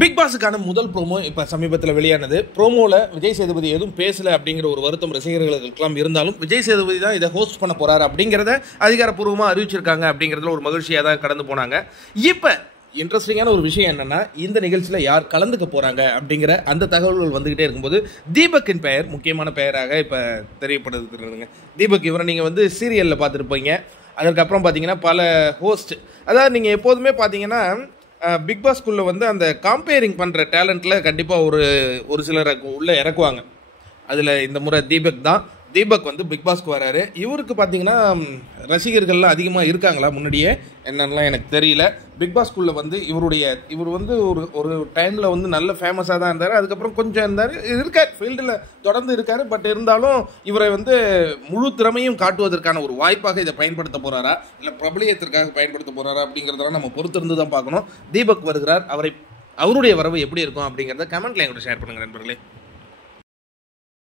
Big பாஸுக்கான முதல் promo இப்போ சமீபத்தில் வெளியானது. ப்ரோமோவில் விஜய் சேதுபதி எதுவும் பேசலை அப்படிங்கிற ஒரு வருத்தம் ரசிகர்களுக்கெல்லாம் இருந்தாலும் விஜய் சேதுபதி தான் இதை ஹோஸ்ட் பண்ண போகிறாரு அப்படிங்கிறத அதிகாரப்பூர்வமாக அறிவிச்சிருக்காங்க. அப்படிங்கிறதுல ஒரு மகிழ்ச்சியாக தான் கடந்து போனாங்க. இப்போ இன்ட்ரெஸ்டிங்கான ஒரு விஷயம் என்னென்னா, இந்த நிகழ்ச்சியில் யார் கலந்துக்க போகிறாங்க அப்படிங்கிற அந்த தகவல்கள் வந்துக்கிட்டே இருக்கும்போது தீபக்கின் பெயர் முக்கியமான பெயராக இப்போ தெரியப்படுதுங்க. தீபக் இவரை நீங்கள் சீரியலில் பார்த்துருப்பீங்க. அதற்கப்புறம் பார்த்தீங்கன்னா பல ஹோஸ்ட், அதாவது நீங்கள் எப்போதுமே பார்த்தீங்கன்னா பிக் பாஸ்குள்ளே அந்த காம்பேரிங் பண்ணுற டேலண்ட்டில் கண்டிப்பாக ஒரு சிலரை உள்ளே இறக்குவாங்க. அதில் இந்த முறை தீபக் பிக் பாஸ்க்கு வராரு. இவருக்கு பார்த்தீங்கன்னா ரசிகர்கள்லாம் அதிகமாக இருக்காங்களா முன்னாடியே என்னென்னலாம் எனக்கு தெரியல. பிக் பாஸ்குள்ளே இவர் ஒரு டைமில் நல்ல ஃபேமஸாக தான் இருந்தார். அதுக்கப்புறம் கொஞ்சம் இருக்கார் ஃபீல்டில் தொடர்ந்து இருக்கார். பட் இருந்தாலும் இவரை முழு திறமையும் காட்டுவதற்கான ஒரு வாய்ப்பாக இதை பயன்படுத்த போகிறாரா, இல்லை பிரபலியத்திற்காக பயன்படுத்த போகிறாரா அப்படிங்கிறதெல்லாம் நம்ம பொறுத்திருந்து தான் பார்க்கணும். தீபக் வருகிறார். அவருடைய வரவு எப்படி இருக்கும் அப்படிங்கிறத கமெண்ட்ல என்கிட்ட ஷேர் பண்ணுங்கள் நண்பர்களே.